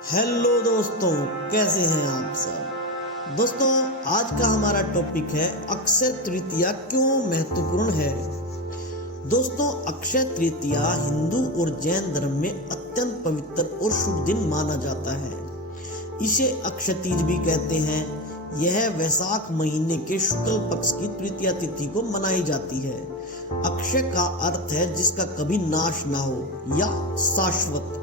Hello दोस्तों, कैसे हैं आप सब। दोस्तों, आज का हमारा टॉपिक है अक्षय तृतीया क्यों महत्वपूर्ण है। दोस्तों, अक्षय तृतीया हिंदू और जैन धर्म में अत्यंत पवित्र और शुभ दिन माना जाता है। इसे अक्षय तीज भी कहते हैं। यह वैशाख महीने के शुक्ल पक्ष की तृतीया तिथि को मनाई जाती है। अक्षय का अर्थ है जिसका कभी नाश ना हो या शाश्वत,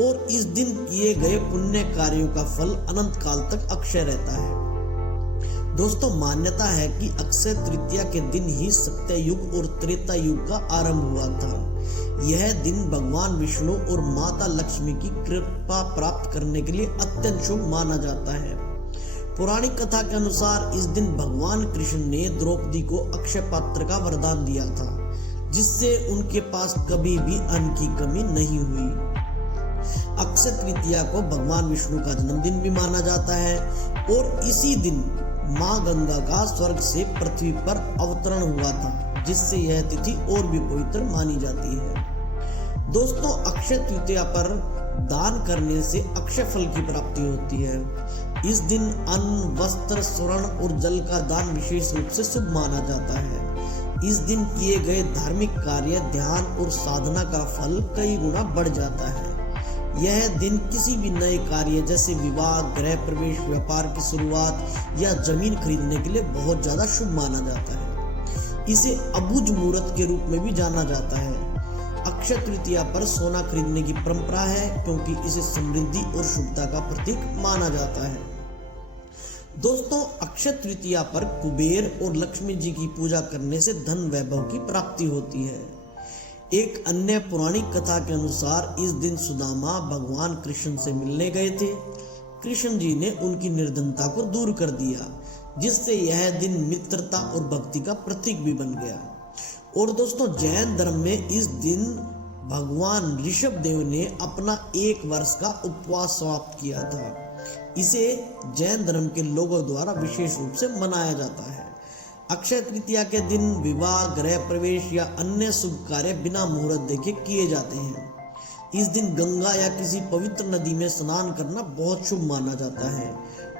और इस दिन किए गए पुण्य कार्यों का फल अनंत काल तक अक्षय रहता है। दोस्तों, मान्यता है कि अक्षय तृतीया के दिन ही सत्ययुग और त्रेता युग का आरंभ हुआ था। यह दिन भगवान विष्णु और माता लक्ष्मी की कृपा प्राप्त करने के लिए अत्यंत शुभ माना जाता है। पौराणिक कथा के अनुसार इस दिन भगवान कृष्ण ने द्रौपदी को अक्षय पात्र का वरदान दिया था, जिससे उनके पास कभी भी अन्न की कमी नहीं हुई। अक्षय तृतीया को भगवान विष्णु का जन्मदिन भी माना जाता है और इसी दिन मां गंगा का स्वर्ग से पृथ्वी पर अवतरण हुआ था, जिससे यह तिथि और भी पवित्र मानी जाती है। दोस्तों, अक्षय तृतीया पर दान करने से अक्षय फल की प्राप्ति होती है। इस दिन अन्न, वस्त्र, स्वर्ण और जल का दान विशेष रूप से शुभ माना जाता है। इस दिन किए गए धार्मिक कार्य, ध्यान और साधना का फल कई गुना बढ़ जाता है। यह दिन किसी भी नए कार्य जैसे विवाह, गृह प्रवेश, व्यापार की शुरुआत या जमीन खरीदने के लिए बहुत ज्यादा शुभ माना जाता है। इसे अबुझ मुहूर्त के रूप में भी जाना जाता है। अक्षय तृतीया पर सोना खरीदने की परंपरा है, क्योंकि इसे समृद्धि और शुभता का प्रतीक माना जाता है। दोस्तों, अक्षय तृतीया पर कुबेर और लक्ष्मी जी की पूजा करने से धन वैभव की प्राप्ति होती है। एक अन्य पौराणिक कथा के अनुसार इस दिन सुदामा भगवान कृष्ण से मिलने गए थे। कृष्ण जी ने उनकी निर्धनता को दूर कर दिया, जिससे यह दिन मित्रता और भक्ति का प्रतीक भी बन गया। और दोस्तों, जैन धर्म में इस दिन भगवान ऋषभ देव ने अपना 1 वर्ष का उपवास समाप्त किया था। इसे जैन धर्म के लोगों द्वारा विशेष रूप से मनाया जाता है। अक्षय तृतीया के दिन विवाह, गृह प्रवेश या अन्य शुभ कार्य बिना मुहूर्त देखे किए जाते हैं। इस दिन गंगा या किसी पवित्र नदी में स्नान करना बहुत शुभ माना जाता है।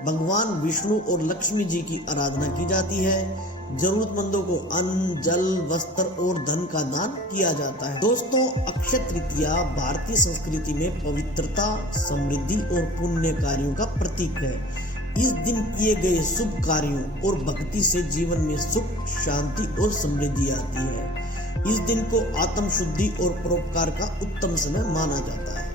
भगवान विष्णु और लक्ष्मी जी की आराधना की जाती है। जरूरतमंदों को अन्न, जल, वस्त्र और धन का दान किया जाता है। दोस्तों, अक्षय तृतीया भारतीय संस्कृति में पवित्रता, समृद्धि और पुण्य कार्यों का प्रतीक है। इस दिन किए गए शुभ कार्यों और भक्ति से जीवन में सुख, शांति और समृद्धि आती है। इस दिन को आत्म शुद्धि और परोपकार का उत्तम समय माना जाता है।